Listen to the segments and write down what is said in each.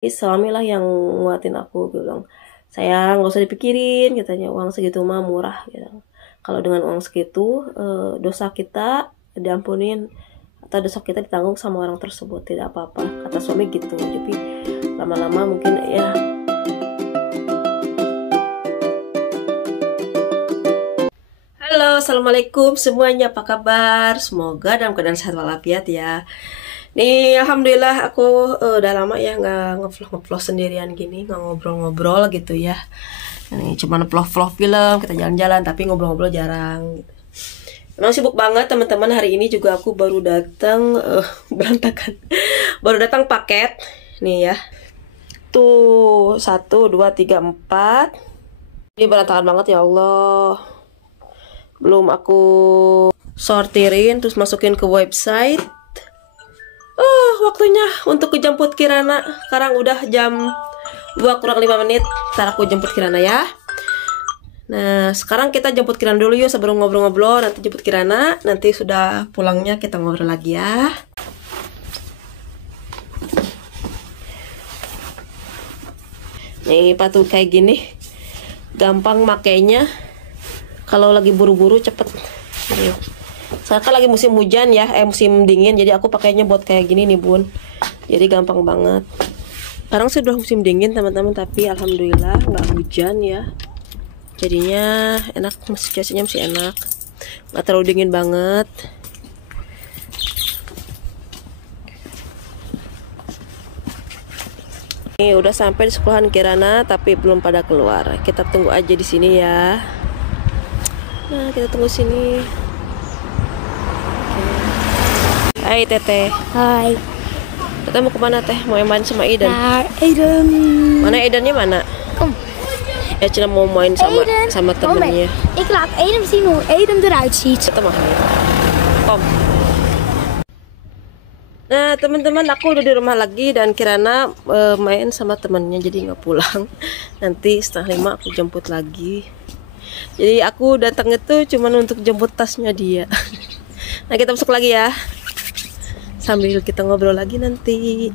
Suami lah yang nguatin aku, dia bilang, sayang nggak usah dipikirin, katanya uang segitu mah murah gitu. Kalau dengan uang segitu dosa kita diampunin atau dosa kita ditanggung sama orang tersebut, tidak apa-apa, kata suami gitu. Tapi lama-lama mungkin ya. Halo, assalamualaikum semuanya, apa kabar? Semoga dalam keadaan sehat walafiat ya. Nih, alhamdulillah aku udah lama ya nggak ngevlog sendirian gini, nggak ngobrol-ngobrol gitu ya. Ini cuma vlog film, kita jalan-jalan, tapi ngobrol-ngobrol jarang. Gitu. Memang sibuk banget teman-teman. Hari ini juga aku baru datang berantakan, baru datang paket nih ya. Tuh 1, 2, 3, 4. Ini berantakan banget ya Allah. Belum aku sortirin, terus masukin ke website. Waktunya untuk kejemput Kirana. Sekarang udah jam 2 kurang 5 menit. Ntar aku jemput Kirana ya. Nah, sekarang kita jemput Kirana dulu yuk sebelum ngobrol-ngobrol. Nanti jemput Kirana, nanti sudah pulangnya kita ngobrol lagi ya. Nih, patung kayak gini. Gampang makainya. Kalau lagi buru-buru cepet. Sekarang kan lagi musim hujan ya, musim dingin, jadi aku pakainya buat kayak gini nih bun. Jadi gampang banget. Sekarang sudah musim dingin teman-teman, tapi alhamdulillah nggak hujan ya. Jadinya enak, cuacanya masih enak, nggak terlalu dingin banget. Ini udah sampai di sekolahan Kirana, tapi belum pada keluar. Kita tunggu aja di sini ya. Nah, kita tunggu sini. Hai Teteh. Hai. Teteh mau kemana Teh? Mau main sama Eden? Naar Eden. Mana Edennya mana? Kom. Ya Cina mau main sama temennya. Ik laat Eden zien hoe Eden eruit ziet. Kita main. Kom. Nah teman-teman, aku udah di rumah lagi dan Kirana main sama temennya, jadi nggak pulang. Nanti setengah 5 aku jemput lagi. Jadi aku datang itu cuman untuk jemput tasnya dia. Nah kita masuk lagi ya. Sambil kita ngobrol lagi nanti.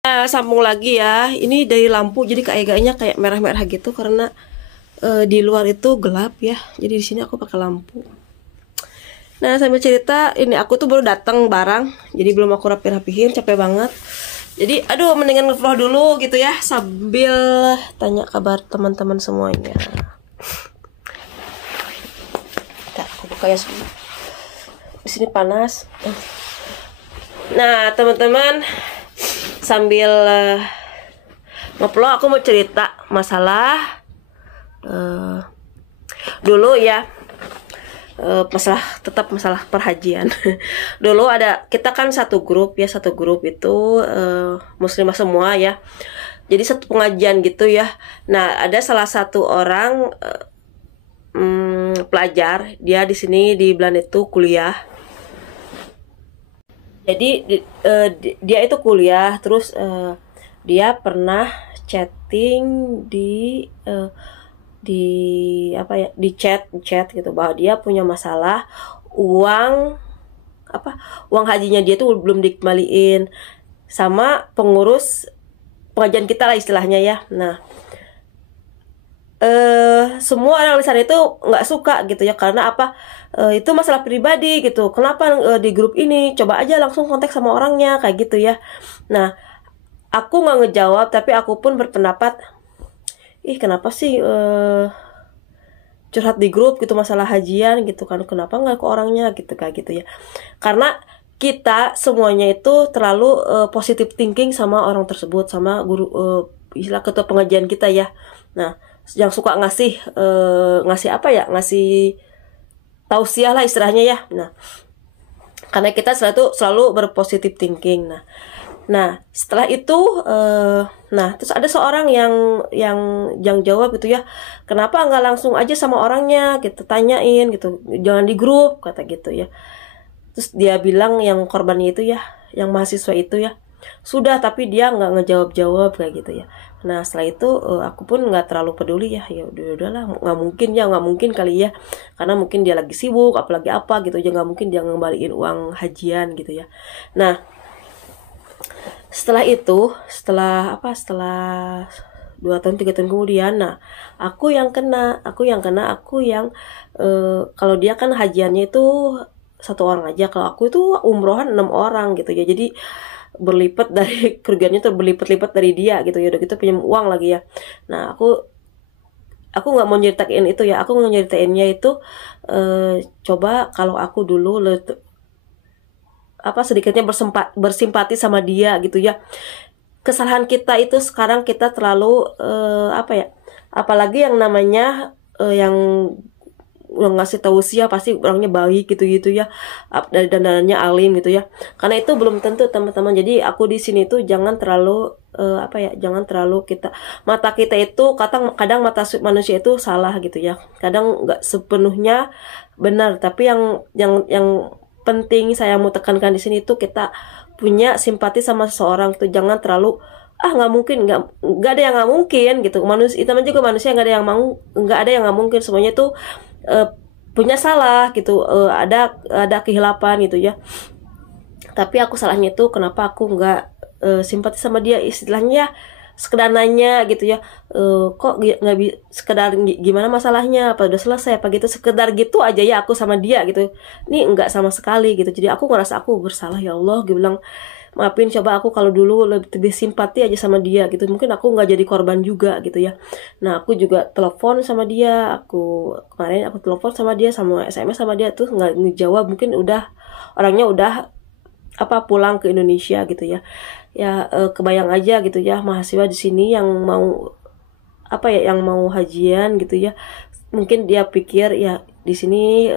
Nah, sambung lagi ya. Ini dari lampu jadi kayaknya kayak merah-merah gitu karena di luar itu gelap ya. Jadi di sini aku pakai lampu. Nah, sambil cerita, ini aku tuh baru datang barang, jadi belum aku rapi-rapihin, capek banget. Jadi, aduh, mendingan nge-vlog dulu gitu ya, sambil tanya kabar teman-teman semuanya. Aku buka ya semua. Di sini panas. Nah teman-teman, sambil nge-vlog aku mau cerita masalah dulu ya, masalah perhajian. Dulu ada, kita kan satu grup itu muslimah semua ya, jadi satu pengajian gitu ya. Nah ada salah satu orang pelajar, dia di sini di Belanda itu kuliah. Jadi dia itu kuliah, terus dia pernah chatting di chat gitu bahwa dia punya masalah uang hajinya dia tuh belum dikembaliin sama pengurus pengajian kita lah istilahnya ya. Nah semua orang di sana itu nggak suka gitu ya, karena itu masalah pribadi gitu. Kenapa di grup ini, coba aja langsung kontak sama orangnya kayak gitu ya. Nah aku nggak ngejawab, tapi aku pun berpendapat, kenapa sih curhat di grup gitu masalah hajian gitu kan, kenapa nggak ke orangnya gitu kayak gitu ya. Karena kita semuanya itu terlalu positive thinking sama orang tersebut, sama guru istilah ketua pengajian kita ya. Nah yang suka ngasih tausiah lah istilahnya ya. Nah karena kita selalu berpositif thinking. Nah setelah itu terus ada seorang yang jawab gitu ya, kenapa nggak langsung aja sama orangnya gitu, tanyain gitu, jangan di grup kata gitu ya. Terus dia bilang yang korbannya itu ya, yang mahasiswa itu ya, sudah, tapi dia nggak ngejawab kayak gitu ya. Nah setelah itu aku pun nggak terlalu peduli ya, udahlah, nggak mungkin kali ya, karena mungkin dia lagi sibuk apalagi apa gitu aja, nggak mungkin dia ngembaliin uang hajian gitu ya. Nah Setelah itu, setelah 2 tahun 3 tahun kemudian, nah aku yang kalau dia kan hajiannya itu 1 orang aja, kalau aku itu umrohan 6 orang gitu ya, jadi berlipat dari kerugiannya tuh berlipat-lipat dari dia gitu ya, udah gitu pinjam uang lagi ya. Nah aku nggak mau nyeritain itu ya, aku mau nyeritainnya itu coba kalau aku dulu sedikitnya bersimpati sama dia gitu ya. Kesalahan kita itu sekarang kita terlalu apalagi yang namanya yang ngasih tahu usia pasti orangnya baik gitu-gitu ya, dari dandanannya alim gitu ya, karena itu belum tentu teman-teman. Jadi aku di sini tuh jangan terlalu jangan terlalu mata kita itu kadang mata manusia itu salah gitu ya, kadang nggak sepenuhnya benar, tapi yang penting saya mau tekankan di sini tuh kita punya simpati sama seseorang tuh jangan terlalu nggak mungkin, nggak ada yang nggak mungkin gitu. Manusia itu juga manusia, nggak ada yang nggak mungkin, semuanya tuh punya salah gitu, ada kehilapan gitu ya. Tapi aku salahnya itu kenapa aku nggak simpati sama dia, istilahnya sekedar nanya gitu ya, kok nggak sekedar gimana masalahnya, apa udah selesai apa gitu, sekedar gitu aja ya aku sama dia gitu. Ini nggak sama sekali gitu, jadi aku ngerasa aku bersalah, ya Allah, gue bilang maafin, coba aku kalau dulu lebih simpati aja sama dia gitu, mungkin aku nggak jadi korban juga gitu ya. Nah aku juga telepon sama dia, kemarin aku telepon sama dia, sama SMS sama dia tuh nggak ngejawab, mungkin orangnya udah pulang ke Indonesia gitu ya. Ya kebayang aja gitu ya, mahasiswa di sini yang mau yang mau hajian gitu ya, mungkin dia pikir ya di sini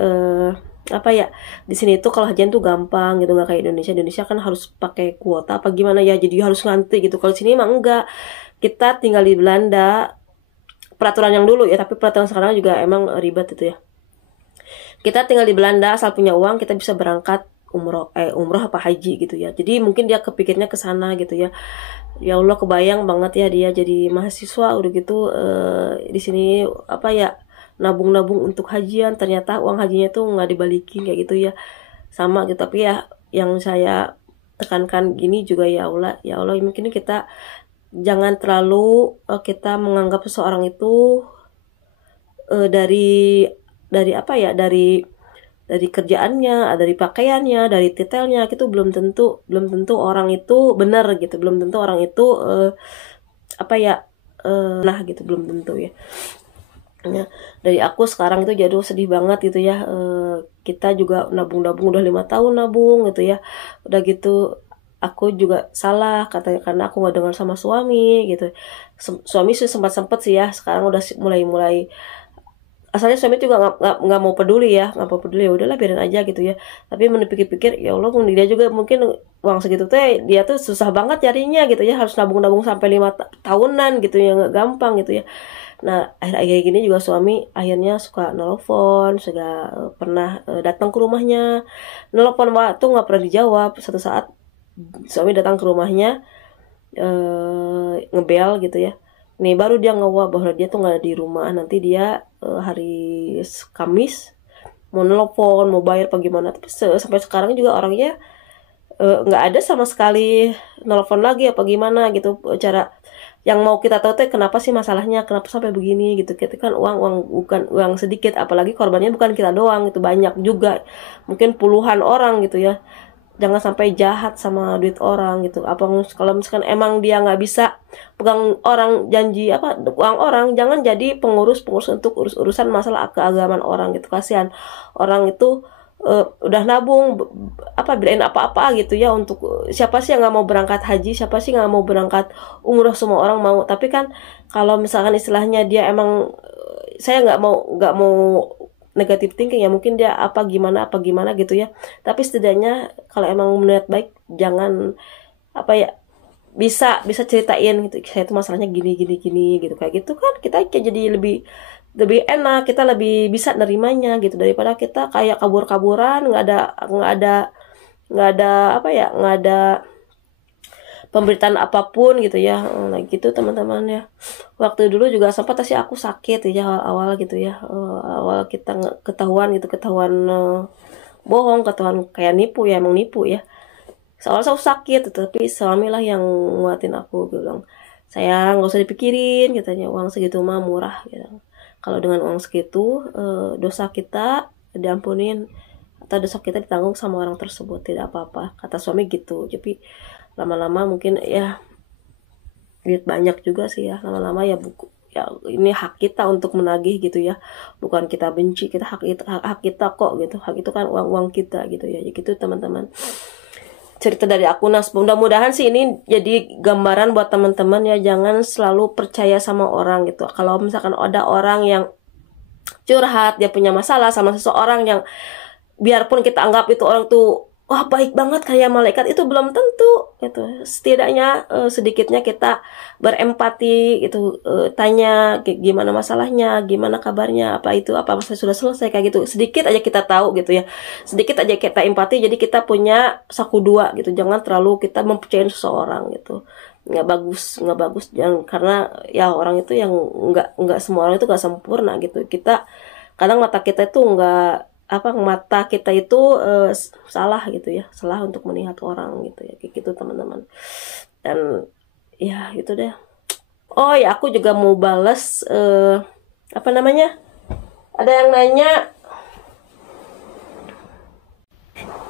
di sini tuh kalau hajian tuh gampang gitu, nggak kayak Indonesia kan harus pakai kuota apa gimana ya, jadi harus ngantri gitu. Kalau sini emang enggak, kita tinggal di Belanda, peraturan yang dulu ya, tapi peraturan sekarang juga emang ribet itu ya. Kita tinggal di Belanda, asal punya uang kita bisa berangkat umroh apa haji gitu ya. Jadi mungkin dia kepikirnya ke sana gitu ya. Ya Allah, kebayang banget ya dia jadi mahasiswa udah gitu di sini nabung-nabung untuk hajian, ternyata uang hajinya tuh nggak dibalikin kayak gitu ya, sama gitu. Tapi ya yang saya tekankan gini juga, ya Allah, mungkin kita jangan terlalu kita menganggap seseorang itu dari kerjaannya, dari pakaiannya, dari titelnya, itu belum tentu orang itu benar gitu, belum tentu orang itu nah gitu, belum tentu ya. Ya, dari aku sekarang itu jadi sedih banget gitu ya, kita juga nabung udah 5 tahun nabung gitu ya, udah gitu aku juga salah katanya karena aku nggak dengar sama suami gitu. Suami sih sempat sih ya, sekarang udah mulai asalnya suami juga nggak mau peduli ya, ya udahlah biarin aja gitu ya. Tapi menipikir-pikir, ya Allah, dia juga mungkin uang segitu teh dia tuh susah banget carinya gitu ya, harus nabung sampai 5 tahunan gitu ya, nggak gampang gitu ya. Nah akhir-akhir gini juga suami akhirnya suka nelfon, sudah pernah datang ke rumahnya, nelfon waktu nggak pernah dijawab. Satu saat suami datang ke rumahnya, ngebel gitu ya. Nih baru dia ngewah bahwa dia tuh nggak ada di rumah, nanti dia hari Kamis mau nelfon, mau bayar apa gimana. Tapi sampai sekarang juga orangnya nggak ada sama sekali nelfon lagi apa gimana gitu. Cara yang mau kita tahu tuh kenapa sih masalahnya, kenapa sampai begini gitu. Kita kan uang bukan uang sedikit, apalagi korbannya bukan kita doang, itu banyak juga, mungkin puluhan orang gitu ya. Jangan sampai jahat sama duit orang gitu. Kalau misalkan emang dia nggak bisa pegang orang janji uang orang, jangan jadi pengurus untuk urusan masalah keagamaan orang gitu. Kasihan orang itu udah nabung belain apa gitu ya, untuk siapa sih yang nggak mau berangkat haji, siapa sih nggak mau berangkat umroh, semua orang mau. Tapi kan kalau misalkan istilahnya dia emang saya nggak mau negatif thinking ya, mungkin dia apa gimana gitu ya. Tapi setidaknya kalau emang melihat baik, jangan bisa ceritain gitu, saya itu masalahnya gini gitu, kayak gitu kan kita jadi lebih enak, kita lebih bisa nerimanya gitu, daripada kita kayak kabur-kaburan, nggak ada pemberitaan apapun gitu ya. Nah gitu teman-teman ya. Waktu dulu juga sempat sih aku sakit ya awal gitu ya, awal kita ketahuan bohong, ketahuan kayak nipu ya, emang nipu ya. Soalnya aku sakit, tapi suami lah yang nguatin aku. Dia bilang, sayang nggak usah dipikirin, katanya uang segitu mah murah gitu. Kalau dengan uang segitu, dosa kita diampunin atau dosa kita ditanggung sama orang tersebut, tidak apa-apa, kata suami gitu. Tapi lama-lama mungkin ya duit banyak juga sih ya, lama-lama ya buku ya, ini hak kita untuk menagih gitu ya, bukan kita benci, kita hak kita kok gitu, hak itu kan uang kita gitu ya, gitu teman-teman. Cerita dari aku, nah mudah-mudahan sih ini jadi gambaran buat teman-teman ya, jangan selalu percaya sama orang gitu. Kalau misalkan ada orang yang curhat, dia punya masalah sama seseorang yang biarpun kita anggap itu orang tuh wah baik banget kayak malaikat, itu belum tentu gitu. Setidaknya sedikitnya kita berempati gitu, tanya gimana masalahnya, gimana kabarnya, apa itu, apa masalah sudah selesai kayak gitu. Sedikit aja kita tahu gitu ya, sedikit aja kita empati, jadi kita punya saku dua gitu. Jangan terlalu kita mempercayai seseorang gitu, nggak bagus jangan, karena ya orang itu yang nggak semua orang itu nggak sempurna gitu. Kita kadang mata kita itu nggak mata kita itu salah gitu ya, salah untuk melihat orang gitu ya, kayak gitu teman-teman. Dan ya gitu deh. Oh ya, aku juga mau balas apa namanya, ada yang nanya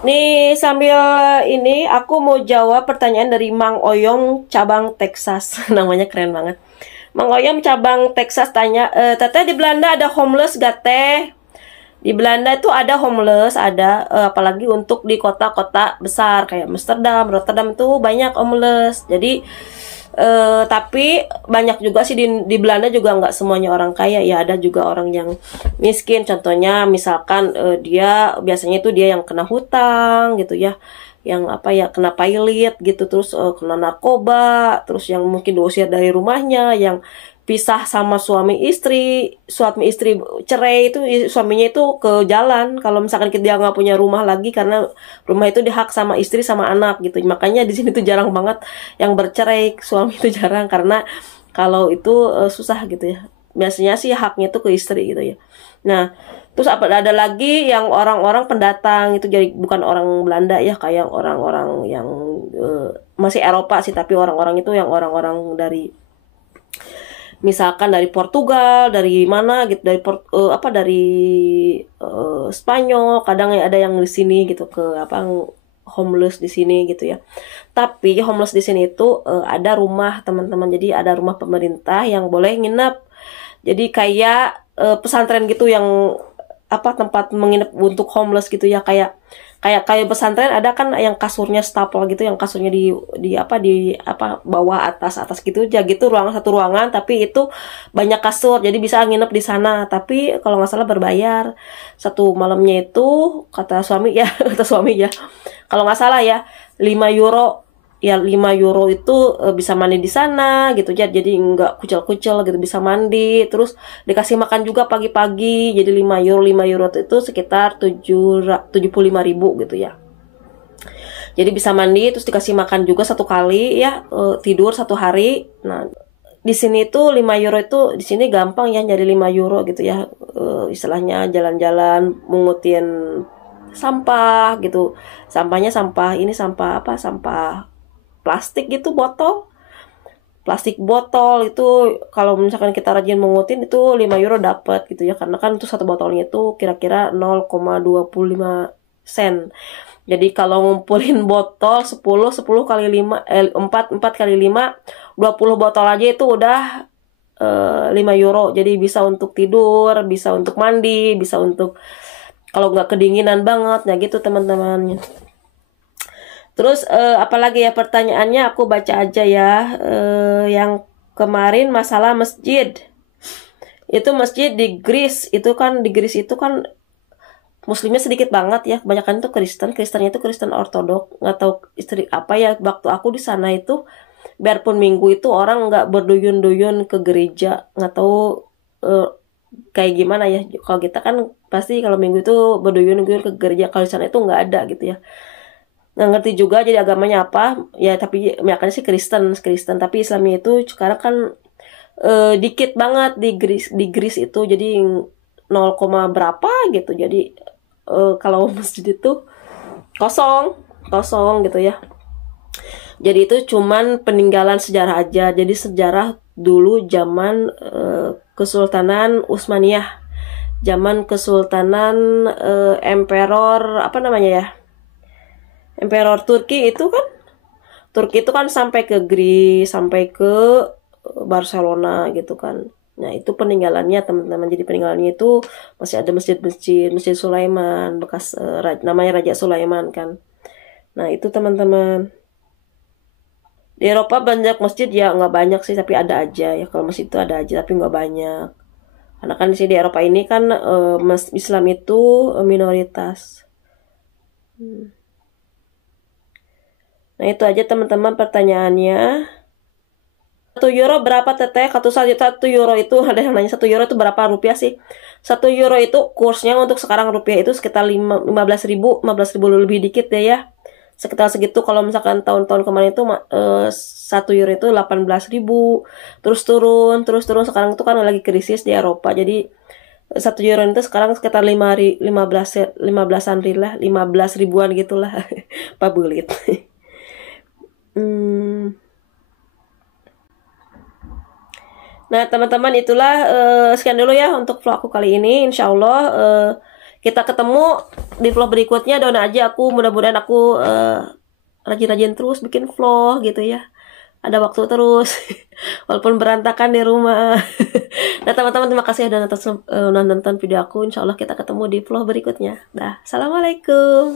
nih, sambil ini aku mau jawab pertanyaan dari Mang Oyong cabang Texas. Namanya keren banget. Mang Oyong cabang Texas tanya, Teteh di Belanda ada homeless gak teh? Di Belanda itu ada homeless, ada apalagi untuk di kota-kota besar kayak Amsterdam, Rotterdam itu banyak homeless. Jadi tapi banyak juga sih di Belanda juga nggak semuanya orang kaya ya, ada juga orang yang miskin. Contohnya misalkan dia biasanya itu dia yang kena hutang gitu ya, yang kena pailit gitu, terus kena narkoba, terus yang mungkin diusir dari rumahnya, yang pisah sama suami istri cerai, itu suaminya itu ke jalan kalau misalkan dia nggak punya rumah lagi, karena rumah itu dihak sama istri sama anak gitu. Makanya di sini tuh jarang banget yang bercerai, suami itu jarang, karena kalau itu susah gitu ya. Biasanya sih haknya itu ke istri gitu ya. Nah, terus ada lagi yang orang-orang pendatang itu, jadi bukan orang Belanda ya, kayak orang-orang yang masih Eropa sih, tapi orang-orang itu yang orang-orang dari misalkan dari Portugal, dari mana gitu, dari Spanyol, kadang ada yang di sini gitu, ke homeless di sini gitu ya. Tapi homeless di sini itu ada rumah teman-teman, jadi ada rumah pemerintah yang boleh nginep. Jadi kayak pesantren gitu, yang tempat menginap untuk homeless gitu ya, kayak pesantren ada kan yang kasurnya stapel gitu, yang kasurnya di bawah atas gitu aja gitu, satu ruangan tapi itu banyak kasur, jadi bisa nginep di sana. Tapi kalau nggak salah berbayar satu malamnya itu, kata suami ya kata suami ya, kalau nggak salah ya 5 euro. Ya 5 euro itu bisa mandi di sana gitu ya, jadi nggak kucel-kucel gitu, bisa mandi, terus dikasih makan juga pagi-pagi. Jadi 5 euro itu sekitar 75.000 gitu ya. Jadi bisa mandi, terus dikasih makan juga satu kali ya, tidur satu hari. Nah, di sini tuh 5 euro itu di sini gampang ya nyari 5 euro gitu ya, istilahnya jalan-jalan mungutin sampah gitu. Sampahnya sampah plastik gitu, plastik botol itu kalau misalkan kita rajin mengutin itu 5 euro dapat gitu ya, karena kan itu satu botolnya itu kira-kira 0,25 sen. Jadi kalau ngumpulin botol 10 kali 5 4 kali 5 20 botol aja itu udah 5 euro. Jadi bisa untuk tidur, bisa untuk mandi, bisa untuk kalau nggak kedinginan banget ya gitu teman-teman. Terus apalagi ya pertanyaannya, aku baca aja ya. Yang kemarin masalah masjid. Itu masjid di Greece, itu kan muslimnya sedikit banget ya. Kebanyakan itu Kristennya itu Kristen Ortodok. Nggak tahu istri apa ya, waktu aku di sana itu biarpun minggu itu orang nggak berduyun-duyun ke gereja. Nggak tahu kayak gimana ya. Kalau kita kan pasti kalau minggu itu berduyun-duyun ke gereja. Kalau di sana itu nggak ada gitu ya. Nggak ngerti juga jadi agamanya apa ya, tapi makanya sih Kristen, tapi Islamnya itu sekarang kan dikit banget di Greece itu, jadi 0, berapa gitu. Jadi kalau masjid itu kosong gitu ya. Jadi itu cuman peninggalan sejarah aja. Jadi sejarah dulu zaman Kesultanan Utsmaniyah, zaman Kesultanan Emperor apa namanya ya? Emperor Turki itu kan. Turki itu kan sampai ke Greece, sampai ke Barcelona gitu kan. Nah, itu peninggalannya teman-teman. Jadi peninggalannya itu masih ada masjid-masjid, Masjid Sulaiman, bekas namanya Raja Sulaiman kan. Nah, itu teman-teman. Di Eropa banyak masjid ya, nggak banyak sih, tapi ada aja ya. Kalau masjid itu ada aja, tapi nggak banyak. Karena kan di sini di Eropa ini kan Islam itu minoritas. Nah, itu aja teman-teman pertanyaannya. 1 euro berapa teteh? Satu euro itu ada yang nanya 1 euro itu berapa rupiah sih? 1 euro itu kursnya untuk sekarang rupiah itu sekitar 15.000 lebih dikit ya. Sekitar segitu. Kalau misalkan tahun-tahun kemarin itu 1 euro itu 18.000. Terus turun. Sekarang itu kan lagi krisis di Eropa. Jadi 1 euro itu sekarang sekitar 15-an lah, 15 ribuan gitulah. Pak Bulit. Nah, teman-teman itulah sekian dulu ya untuk vlog aku kali ini. Insya Allah kita ketemu di vlog berikutnya. Doain aja aku, mudah-mudahan aku rajin-rajin terus bikin vlog gitu ya. Ada waktu terus, walaupun berantakan di rumah. Nah, teman-teman terima kasih sudah nonton video aku. Insya Allah kita ketemu di vlog berikutnya. Dah, assalamualaikum.